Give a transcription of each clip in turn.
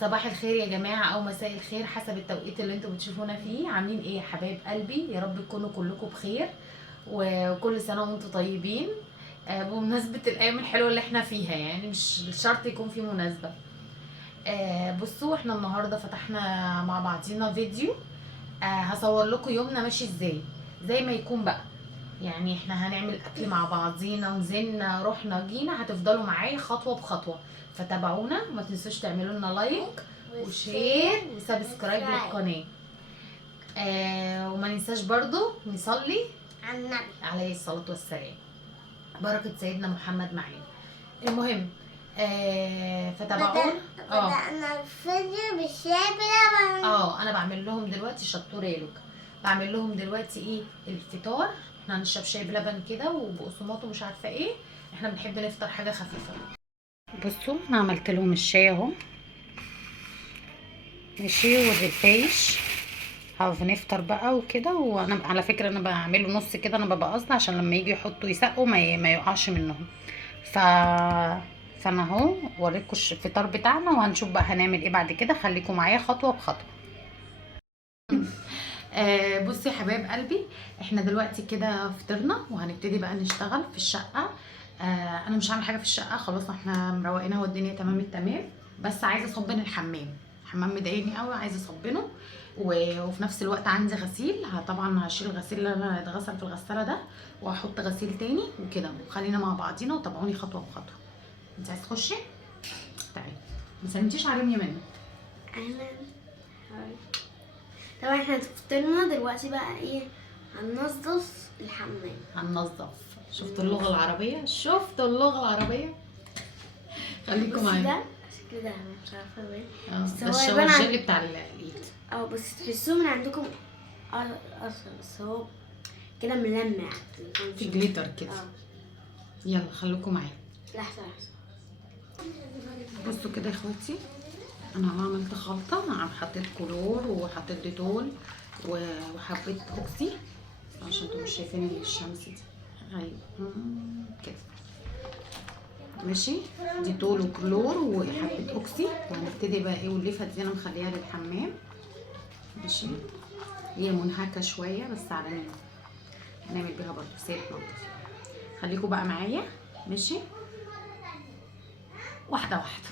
صباح الخير يا جماعة أو مساء الخير حسب التوقيت اللي انتوا بتشوفونا فيه. عاملين ايه يا حبايب قلبي؟ يا رب تكونوا كلكم بخير وكل سنة وانتوا طيبين. بمناسبة الأيام الحلوة اللي احنا فيها، يعني مش شرط يكون في مناسبة. بصوا، احنا النهاردة فتحنا مع بعضينا فيديو. هصور لكم يومنا ماشي ازاي، زي ما يكون بقى. يعني احنا هنعمل اكل مع بعضينا، نزلنا رحنا جينا، هتفضلوا معايا خطوه بخطوه. فتابعونا، وما تنسوش تعملوا لنا لايك وشير وسبسكرايب للقناه. وما ننساش برضو نصلي على النبي عليه الصلاه والسلام، بركه سيدنا محمد معانا. المهم فتابعونا. بدأنا الفيديو بالشاي بلبن. انا بعمل لهم دلوقتي شطور يا لوكا. بعمل لهم دلوقتي ايه؟ الفطار. احنا هنشرب شاي بلبن كده وبقسماط ومش عارفه ايه. احنا بنحب نفطر حاجه خفيفه. بصوا، انا عملت لهم الشاي اهو ماشي، والريفايش. هنفطر بقى وكده. وانا على فكره انا بعمله نص كده، انا ببقى قصدي عشان لما يجي يحطوا يسقوا ما يقعش منهم. ف فانا اهو وريكم الفطار بتاعنا، وهنشوف بقى هنعمل ايه بعد كده. خليكم معايا خطوه بخطوه. بصي يا حبايب قلبي، احنا دلوقتي كده فطرنا وهنبتدي بقى نشتغل في الشقه. انا مش هعمل حاجه في الشقه خلاص، احنا مروقينها والدنيا تمام التمام. بس عايزه اصبن الحمام مضايقني قوي، عايزه اصبنه. وفي نفس الوقت عندي غسيل. طبعا هشيل الغسيل اللي انا اتغسل في الغساله ده، وهحط غسيل تاني وكده. خلينا مع بعضينا وتابعوني خطوه بخطوه. انت عايزه تخشي؟ تعالي، ما سلمتيش عليهم يا منى. اهلا. طبعا احنا فطرنا دلوقتي بقى ايه؟ هننظف الحمام. هننظف. شفتوا اللغه العربيه؟ شفتوا اللغه العربيه؟ خليكم بصي معايا. ده شكل ده انا مش عارفه باين. بس ده هو الشاور يبان جيلي بتاع الايد. بس تحسوه من عندكم اصلا، بس هو كده ملمع في جليتر كده. يلا خليكم معايا. لحظه. بصوا كده يا اخواتي، انا عملت خلطه. حطيت كلور وحطيت ديتول وحبيت اوكسي عشان انتوا مش شايفين الشمس دي. ايوه كده ماشي. ديتول وكلور وحبيت اوكسي. وهنبتدي بقى ايه، والليفه دي انا مخليها للحمام ماشي. هي منهكه شويه بس على نار، هنعمل بيها برضه سيره نضف. خليكم بقى معايا ماشي، واحده واحده.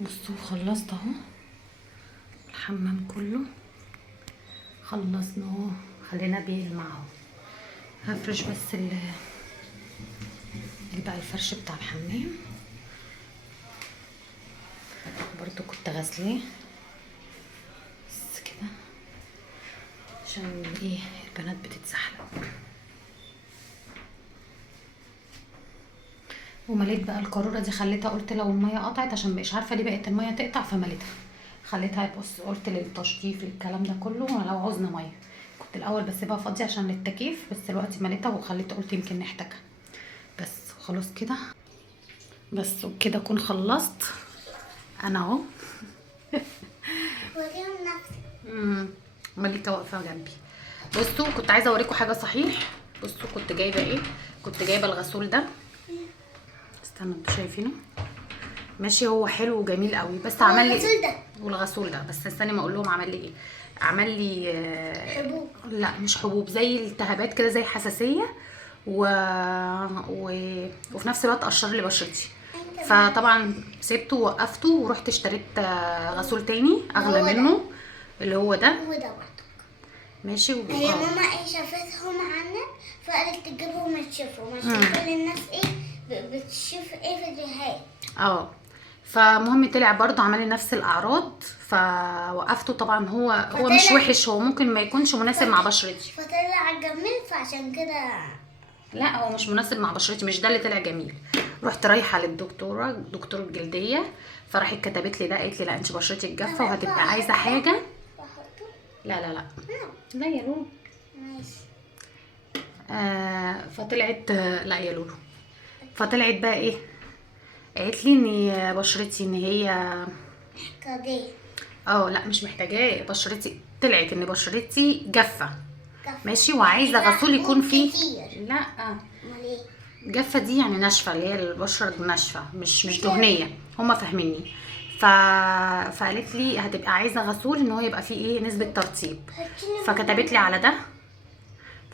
بصوا خلصت اهو الحمام كله، خلصناه. خلينا بيلمع اهو. هفرش بس بقى الفرش بتاع الحمام. برضو كنت غسلاه بس كده عشان ايه البنات بتتزحلق. ومليت بقى القاروره دي، خليتها قلت لو الميه قطعت عشان مبقاش عارفه ليه بقت الميه تقطع فمليتها، خليتها بص قلت للتشطيف للكلام ده كله لو عوزنا ميه. كنت الاول بسيبها فاضيه عشان للتكييف، بس دلوقتي مليتها وخليت قلت يمكن نحتاجها بس. خلاص كده بس وبكده اكون خلصت انا اهو. وريهم نفسك. مليكه واقفه جنبي. بصوا كنت عايزه اوريكم حاجه صحيح. بصوا كنت جايبه ايه، كنت جايبه الغسول ده، استنوا انتوا شايفينه ماشي، هو حلو وجميل قوي بس عمل لي الغسول ده والغسول ده بس استني ما اقول لهم عمل لي ايه. عمل لي حبوب. لا مش حبوب، زي التهابات كده، زي حساسيه وفي نفس الوقت قشر لي بشرتي. فطبعا سيبته ووقفته ورحت اشتريت غسول تاني اغلى منه اللي هو ده وده برضه ماشي. هي ماما ايه شافتهم عنك فقالت تجيبهم تشوفهم عشان كل الناس ايه بتشوف ايه فيديوهات. فمهم طلع برضه عمل لي نفس الاعراض فوقفته. طبعا هو مش وحش، هو ممكن ما يكونش مناسب مع بشرتي، فطلع جميل فعشان كده. لا هو مش مناسب مع بشرتي، مش ده اللي طلع جميل. رحت رايحه للدكتوره، دكتوره الجلديه، فراحت كتبت لي ده، قالت لي لا انت بشرتك جافه وهتبقى عايزه حاجه. لا لا لا لا يا لولو ماشي. فطلعت لا يا لولو، فطلعت بقى ايه، قالت لي ان بشرتي ان هي محتاجاه. لا مش محتاجاه، بشرتي طلعت ان بشرتي جافه ماشي، وعايزه غسول يكون فيه لا امال ايه جافه دي يعني ناشفه، اللي هي البشره ناشفه مش دهنيه، هما فاهميني. فقالت لي هتبقى عايزه غسول ان هو يبقى فيه ايه نسبه ترطيب، فكتبت لي على ده.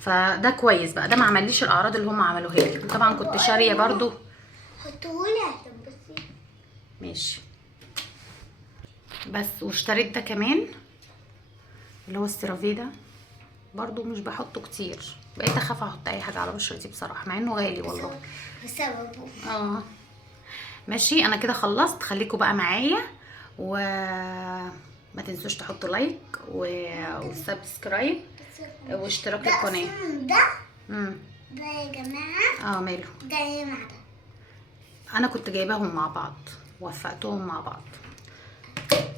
فده كويس بقى، ده ما عمليش الاعراض اللي هم عملوها لي. طبعا كنت شاريه برضو حطهولي عشان بصي ماشي بس. واشتريت ده كمان اللي هو السيرافي ده، برضو مش بحطه كتير، بقيت اخاف احط اي حاجه على بشرتي بصراحه مع انه غالي والله بسببه. ماشي. انا كده خلصت، خليكم بقى معايا وما تنسوش تحطوا لايك وسبسكرايب واشتراك القناه. ده يا جماعه ماله جاي مع ده، انا كنت جايباهم مع بعض ووفقتهم مع بعض.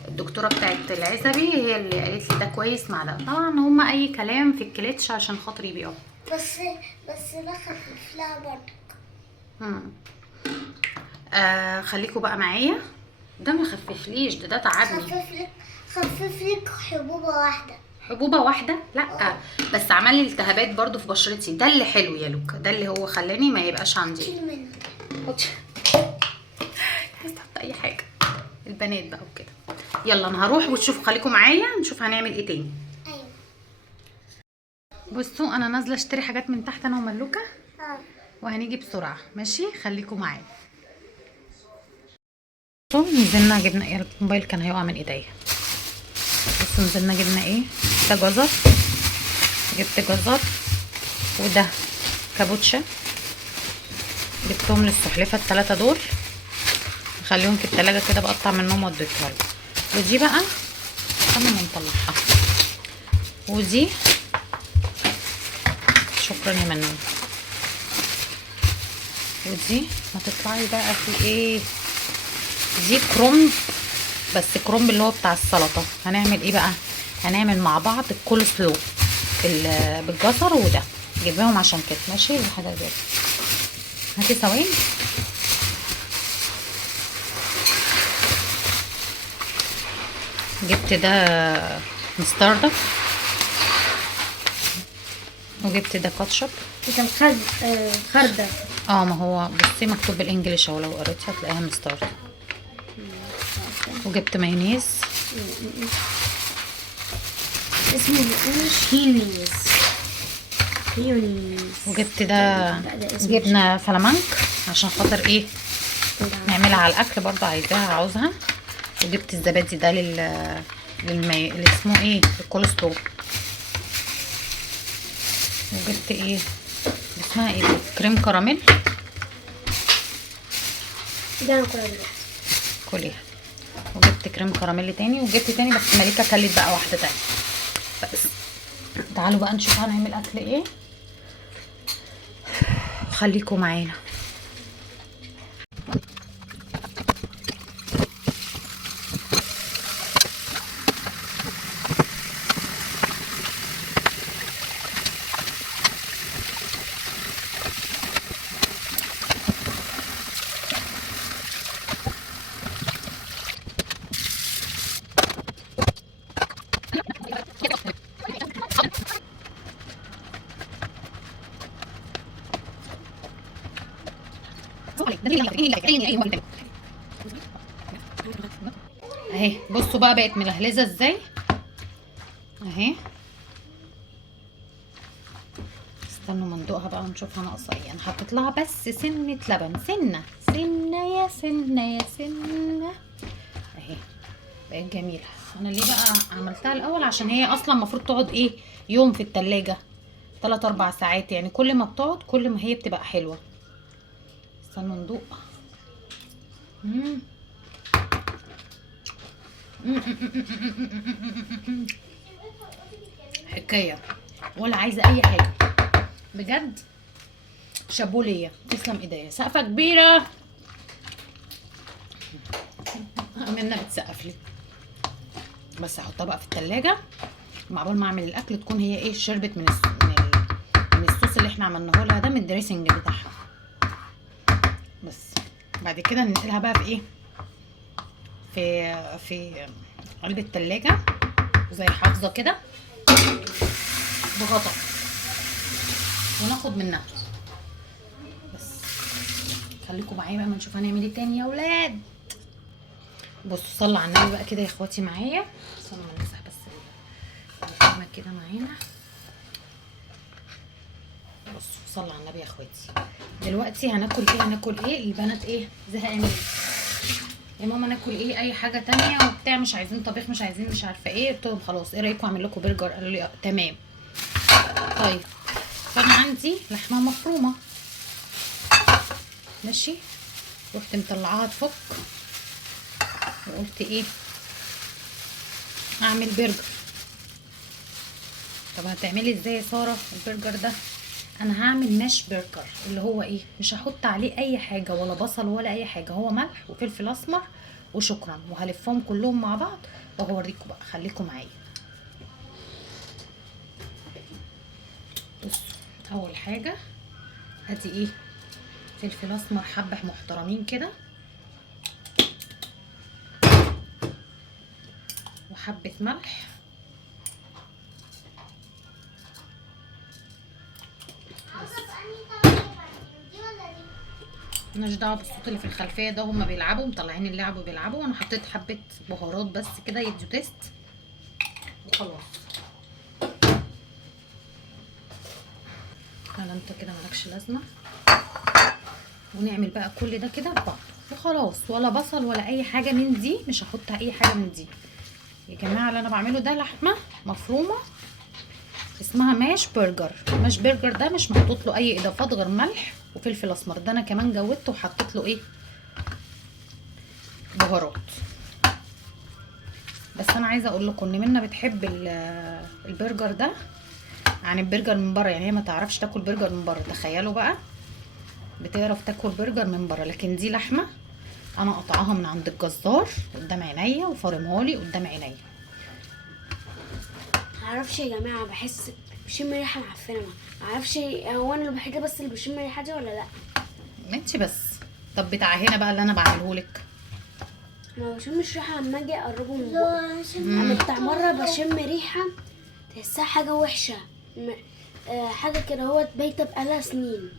الدكتوره بتاعت العزبي هي اللي قالت لي ده كويس مع ده. طبعا هما اي كلام في الكليتش عشان خاطر يبيعوا، بس ده خفيف لها برضك. خليكوا بقى معايا. ده ما خففليش، ده تعبني. خفف لك حبوبه واحده. حبوبه واحده لا بس عمل لي التهابات برضو في بشرتي، ده اللي حلو يا لوكا، ده اللي هو خلاني ما يبقاش عندي. شيل منه عايز تحط اي حاجه البنات بقى وكده. يلا انا هروح وتشوفوا، خليكم معايا نشوف هنعمل ايه تاني. ايوه بصوا انا نازله اشتري حاجات من تحت انا وملوكه وهنيجي بسرعه ماشي، خليكم معايا. بصوا نزلنا جبنا ايه، الموبايل كان هيقع من ايديا. بصوا نزلنا جبنا ايه، ده جزر، جبت جزر وده كابوتشا، جبتهم للسحلفه ال3 دول، خليهم في التلاجة كده بقطع منهم واديتها له. ودي بقى استنى ما نطلعها، ودي شكرا يا منون، ودي ما تطلعي بقى في ايه، دي كرومب، بس كرومب اللي هو بتاع السلطه. هنعمل ايه بقى، هنعمل مع بعض الكول سلو بالجزر وده، جايباهم عشان كده ماشي. دي حاجه زي هاتي ثواني. جبت ده مستردة وجبت ده كاتشب. ده خردة. ما هو بصي مكتوب بالانجليش اهو، لو قريتي هتلاقيها مستردة. وجبت مايونيز اسمه هيونيز. وجبت ده جبنه فلامنك عشان خاطر ايه نعملها على الاكل، برضه عاوزها. وجبت الزبادي ده اللي اسمه ايه الكول سلو. وجبت ايه اسمها ايه دي، كريم كراميل. ده كليها. وجبت جبت كريم كراميل تاني وجبت تاني، بس مليكه كلت بقى واحده تانية. بس تعالوا بقى نشوف هنعمل اكل ايه، خليكم معانا. اهي بصوا بقى بقت ملهلزه ازاي اهي. استنوا ما ندوقها بقى ونشوفها ناقصه ايه. انا حطيت لها بس سنه لبن، سنه يا سنه اهي، بقت جميله. انا ليه بقى عملتها الاول؟ عشان هي اصلا المفروض تقعد ايه يوم في التلاجة، 3-4 ساعات يعني. كل ما بتقعد كل ما هي بتبقى حلوه. استنوا ندوق. حكايه، ولا عايزه اي حاجه بجد. شابوه ليا، تسلم ايديا، سقفه كبيره. منى بتسقف لي. بس هحطها بقى في التلاجة مع بال ما اعمل الاكل تكون هي ايه شربت من الصوص اللي احنا عملناه لها ده، من الدريسنج بتاعها. بس بعد كده ننقلها بقى في ايه، في قلب التلاجة زي حافظه كده بغطا، وناخد منها. بس خليكم معايا بقى ما نشوف هنعمل ايه تاني يا ولاد. بصوا صلوا على النبي بقى كده يا اخواتي معايا. استنوا ما نمسح بس الفرمه كده معانا. بصوا صلوا على النبي يا اخواتي. دلوقتي هناكل ايه البنات ايه زهقانين يا ماما ناكل ايه، اي حاجه تانية وبتاع، مش عايزين طبيخ، مش عايزين مش عارفه ايه. قلت لهم خلاص ايه رايكم اعمل لكم برجر؟ قالوا لي تمام. طيب فانا عندي لحمه مفرومه ماشي، رحت مطلعاها تفك وقلت ايه اعمل برجر. طب هتعملي ازاي يا ساره البرجر ده؟ انا هعمل ماش برجر، اللي هو ايه مش هحط عليه اي حاجه ولا بصل ولا اي حاجه، هو ملح وفلفل اسمر وشكرا، وهلفهم كلهم مع بعض وهوريكم بقى، خليكم معايا. بصوا اول حاجه ادي ايه فلفل اسمر حبه محترمين كده، وحبه ملح، مالناش دعوه بالصوت اللي في الخلفيه ده، هما بيلعبوا مطلعين اللعب وبيلعبوا، وانا حطيت حبه بهارات بس كده يدوا تيست وخلاص. انا انت كده مالكش لازمه. ونعمل بقى كل ده كده ببعض وخلاص، ولا بصل ولا اي حاجه من دي، مش هحط اي حاجه من دي يا جماعه. اللي انا بعمله ده لحمه مفرومه اسمها ماش برجر. ماش برجر ده مش محطوط له اي اضافات غير ملح وفلفل اسمر، ده انا كمان جودته وحطيت له ايه بهارات. بس انا عايزه اقول لكم ان منى بتحب البرجر ده عن البرجر من بره، يعني هي ما تعرفش تاكل برجر من بره. تخيلوا بقى بتعرف تاكل برجر من بره، لكن دي لحمه انا قطعاها من عند الجزار قدام عينيا وفارمها لي قدام عينيا. معرفش يا جماعه بحس بشم ريحه معفنه، معرفش هو انا الوحيده بس اللي بشم ريحه دي ولا لا. انت بس. طب بتاع هنا بقى اللي انا بعمله لك ما بشمش ريحه اما اجي اقربه من بقي. انا بتاع مره بشم ريحه تحسها حاجه وحشه، حاجه كده هو بايته بقالها سنين.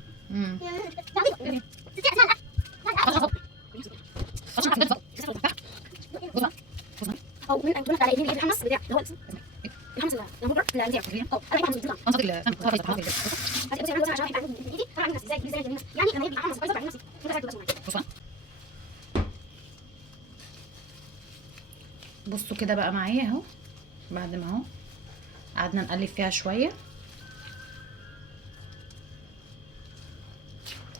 او من انت على ايدين الحمص بتاع اللي هو الحمص ده لما بروح لا عندي او انا حمص بتاع يعني لما يبقى حمص بايظ على نفسي بصوا كده بقى معايا اهو. بعد ما اهو قعدنا نقلب فيها شويه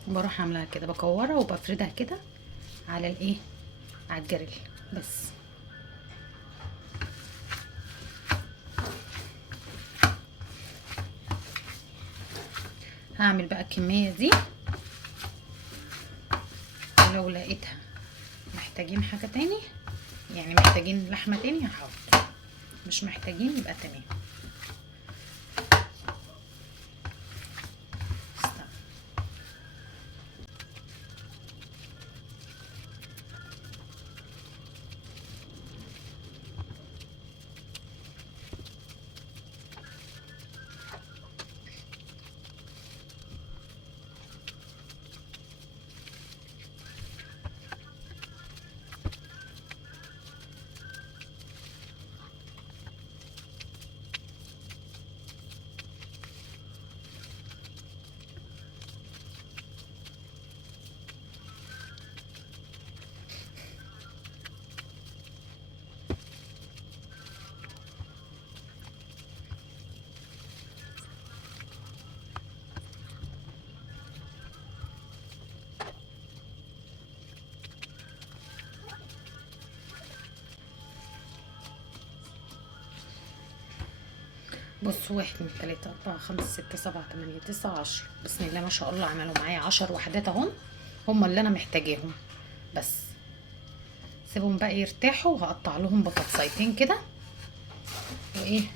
بروح عاملاها كده، بكورها وبفردها كده على الايه على الجريل بس. هعمل بقى الكميه دي، ولو لقيتها محتاجين حاجه تاني، يعني محتاجين لحمه تاني هحط، مش محتاجين يبقى تمام. بصوا 1 2 3 4 5 6 7 8 9 10، بسم الله ما شاء الله عملوا معايا 10 وحدات اهم، هم اللي انا محتاجاهم. بس سيبهم بقى يرتاحوا، وهقطع لهم بطاطسيتين كده وايه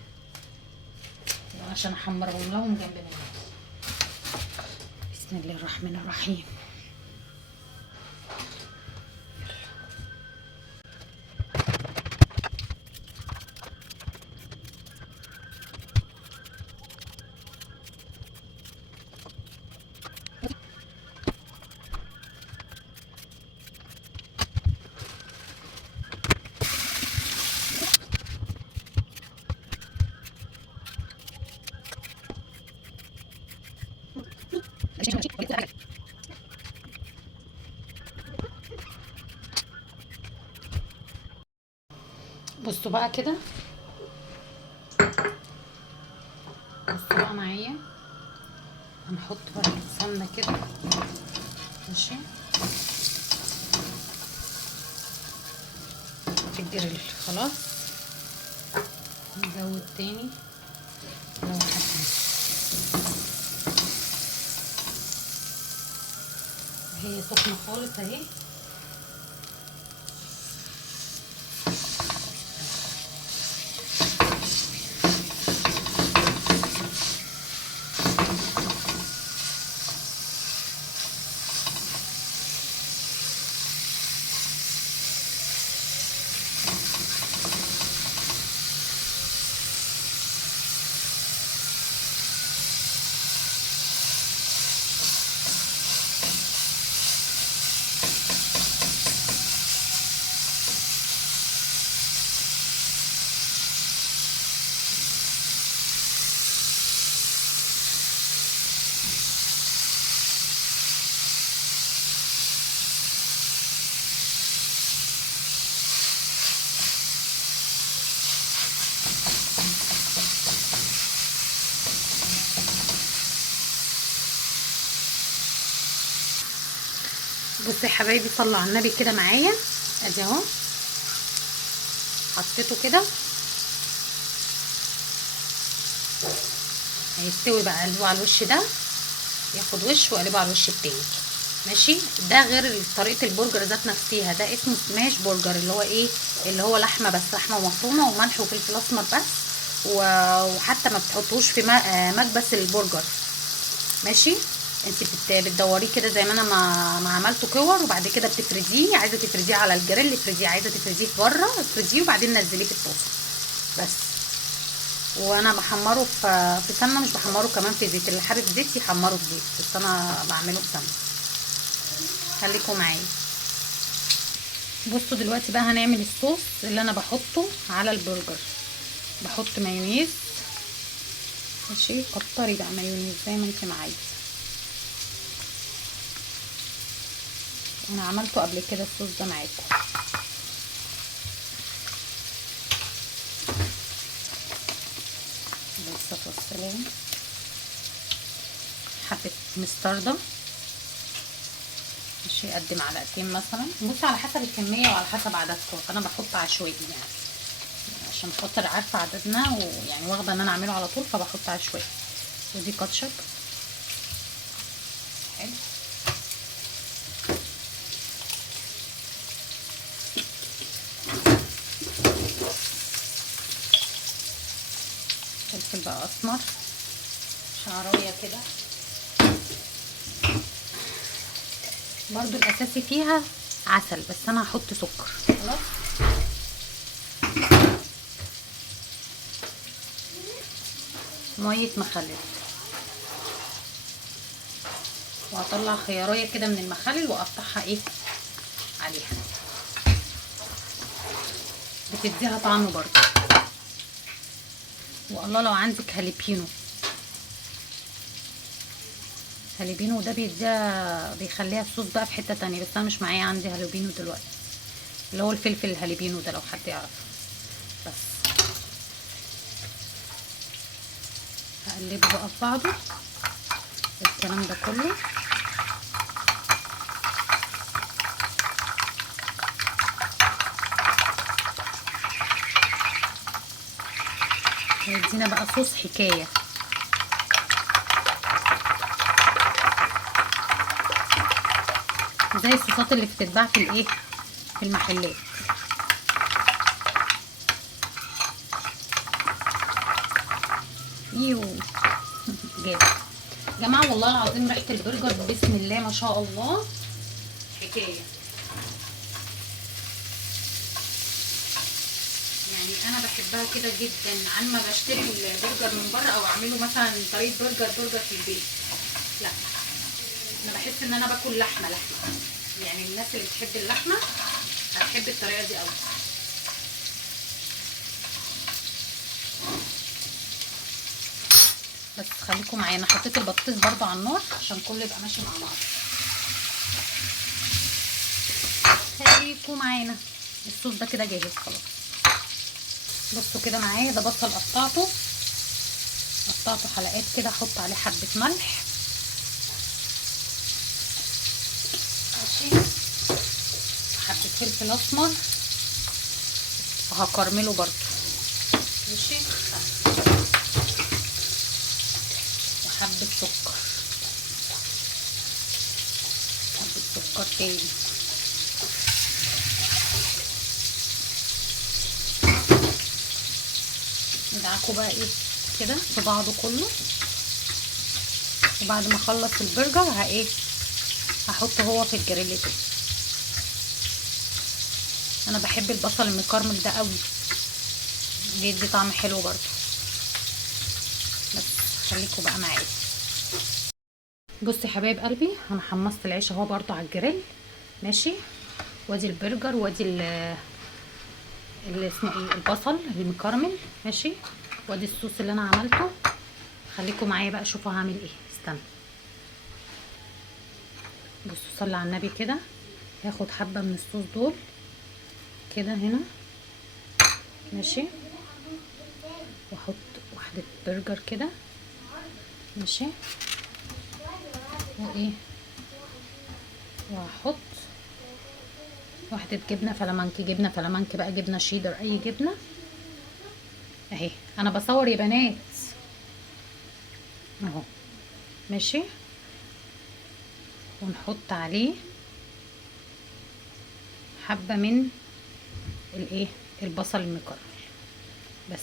عشان احمرهم لهم جنب منهم. بسم الله الرحمن الرحيم. بصوا بقى كده، بصوا بقى معايا، هنحط بقى السمنه كده ماشي في الجريل. خلاص نزود تاني لو حابين، هي سخنه خالص اهي. بصوا يا حبايبي صلوا على النبي كده معايا، ادي اهو حطيته كده، هيستوي بقى. قلبه على الوش ده، ياخد وش وقلبه على الوش التاني ماشي. ده غير طريقه البرجر ذات نفسها، ده اسمه سماش برجر، اللي هو ايه، اللي هو لحمه بس، لحمه مفرومه وملح وفلفل اسمر بس، وحتى ما بتحطوش في مكبس البرجر ماشي. انت بتدوريه كده زي ما انا ما عملته كور، وبعد كده بتفرديه، عايزه تفرديه على الجريل افرديه، عايزه تفرديه بره افرديه، وبعدين نزليه في الطاسه بس. وانا بحمره في سمنه، مش بحمره كمان في زيت، اللي حابب زيت يحمره في زيت، بس انا بعمله بسمنه. خليكم معايا. بصوا دلوقتي بقى هنعمل الصوص اللي انا بحطه على البرجر. بحط مايونيز ماشي، كتري بقى مايونيز زي ما انت عايزه. انا عملته قبل كده الصوص ده معاكم. بالصلاه والسلام. حبه مستردة ماشي، قد معلقتين مثلا، بصوا على حسب الكميه وعلى حسب عددكم، فانا بحط عشوائي يعني عشان خاطر عارفه عددنا، ويعني واخده ان انا اعمله على طول فبحط عشوائي. ودي كاتشب حلو. فلفل بقى اسمر شعرايه كده. برضو الاساسي فيها عسل، بس انا هحط سكر. خلاص. ميه مخلل، وهطلع خيارية كده من المخلل واقطعها ايه عليها، بتديها طعم برضه. والله لو عندك هاليبينو، هاليبينو ده بيديها بيخليها الصوص بقى في حتة تانية، بس انا مش معايا عندي هاليبينو دلوقتي، اللي هو الفلفل الهاليبينو ده لو حد يعرف. بس هقلبه بقى في بعضه الكلام ده كله. هيدينا بقى صوص حكايه. زي الصوصات اللي بتتباع في الايه في المحلات. يو جامد يا جماعه، والله العظيم ريحه البرجر بسم الله ما شاء الله حكايه. يعني انا بحبها كده جدا عن ما بشتري البرجر من بره او اعمله مثلا طريقه برجر في البيت. لا، انا بحس ان انا باكل لحمه. يعني الناس اللي بتحب اللحمه هتحب الطريقه دي قوي. بس خليكم معايا، انا حطيت البطاطس برضو على النار عشان كله يبقى ماشي مع بعض. خليكم معانا. الصوص ده كده جاهز خلاص. بصوا كده معايا، ده بصل قطعته حلقات كده، احط عليه حبه ملح ماشي، حبه فلفل اسمر، وهكرمله برضو ماشي، وحبه سكر، تاني. ندعكه بقى ايه كده في بعضه كله. وبعد ما اخلص البرجر هحطه هو في الجريل كده. انا بحب البصل المكرمل ده قوي، بيدي طعم حلو برضه. بس خليكوا بقى معايا. بصي يا حبايب قلبي، انا حمصت العيش اهو برضه على الجريل ماشي. وادي البرجر، وادي اللي اسمه ايه البصل المكرمل ماشي، وادي الصوص اللي انا عملته. خليكم معايا بقى شوفوا هعمل ايه. استنى بصوا، صلي على النبي كده. هاخد حبه من الصوص دول كده هنا ماشي، واحط واحده برجر كده ماشي، وهحط واحده جبنه فلامنك بقى، جبنه شيدر، اي جبنه اهي. انا بصور يا بنات اهو ماشي. ونحط عليه حبه من البصل المكرمل. بس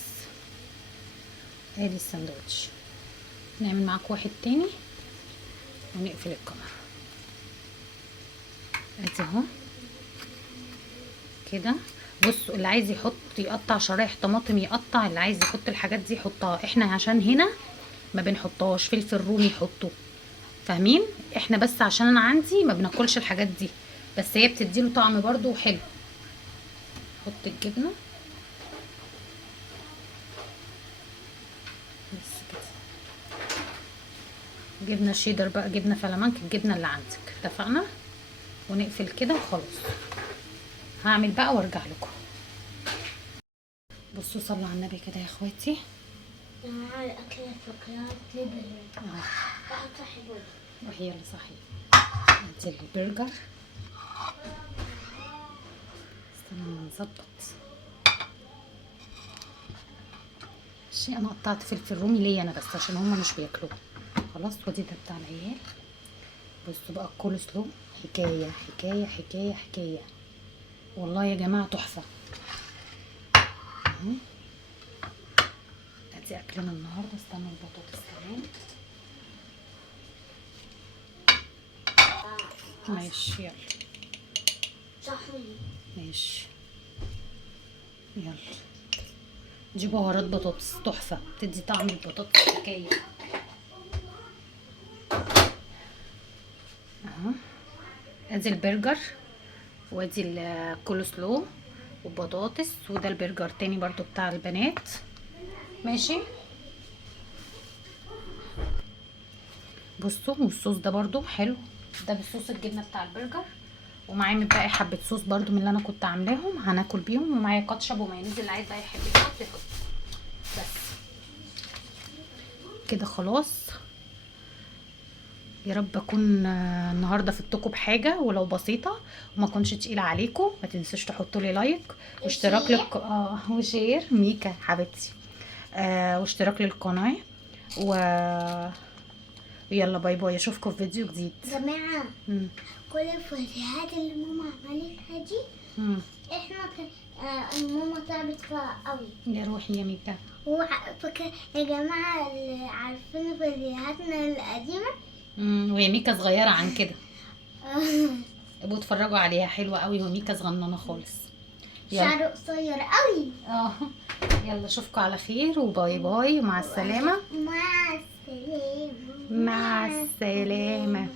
ادي الساندوتش. نعمل معاكم واحد تاني ونقفل الكاميرا. ادي اهو كده. بصوا، اللي عايز يقطع شرايح طماطم يقطع، اللي عايز يحط الحاجات دي يحطها. احنا عشان هنا ما بنحطهاش. فلفل رومي يحطوه، فاهمين؟ احنا بس عشان انا عندي ما بناكلش الحاجات دي، بس هي بتديله طعم برضو حلو. حط الجبنه بس كده، جبنه شيدر بقى، جبنه فلامنك، الجبنه اللي عندك. اتفقنا؟ ونقفل كده وخلاص. هعمل بقى وارجع لكم. بصوا صلوا على النبي كده يا اخواتي. معايا اكلة شوكولاتة لبن صحيح، وهي اللي صحيح. ادي البرجر. استنى ما نظبط. ماشي، انا قطعت فلفل رومي ليا انا بس عشان هما مش بياكلوه. خلاص، ودي ده بتاع العيال بصوا بقى الكول سلو حكايه حكايه حكايه حكايه، والله يا جماعه تحفه. اهو ادي اكلنا النهارده. استنوا البطاطس كمان. ماشي يلا. صحن. ماشي يلا. دي بهارات بطاطس تحفه، بتدي طعم البطاطس حكايه. اهو ادي البرجر وادي الكول سلو وبطاطس، وده البرجر تاني برضو بتاع البنات. ماشي. بصوا والصوص ده برضو حلو، ده بالصوص الجبنه بتاع البرجر، ومعايا متبقي حبه صوص برضو من اللي انا كنت عاملاهم هناكل بيهم، ومعايا كاتشب ومايونيز اللي عايز بقى يحب يحط يحط. بس كده خلاص. يا رب اكون النهارده فدتكم بحاجه ولو بسيطه وما اكونش تقيله عليكم. ما تنسوش تحطوا لي لايك واشتراك وشير ميكا حبيبتي. واشتراك للقناه ويلا باي باي، اشوفكم في فيديو جديد. جماعة كل الفيديوهات اللي ماما عملتها دي احنا ماما تعبت فيها قوي. يا روحي يا ميكا. فاكرة يا جماعة اللي عارفين فيديوهاتنا القديمة؟ وهي ميكا صغيره عن كده. ابقوا اتفرجوا عليها حلوه قوي، وميكا صغننه خالص. شعره قصير قوي. يلا اشوفكم على خير وباي باي ومع السلامه. مع السلامة. مع السلامه.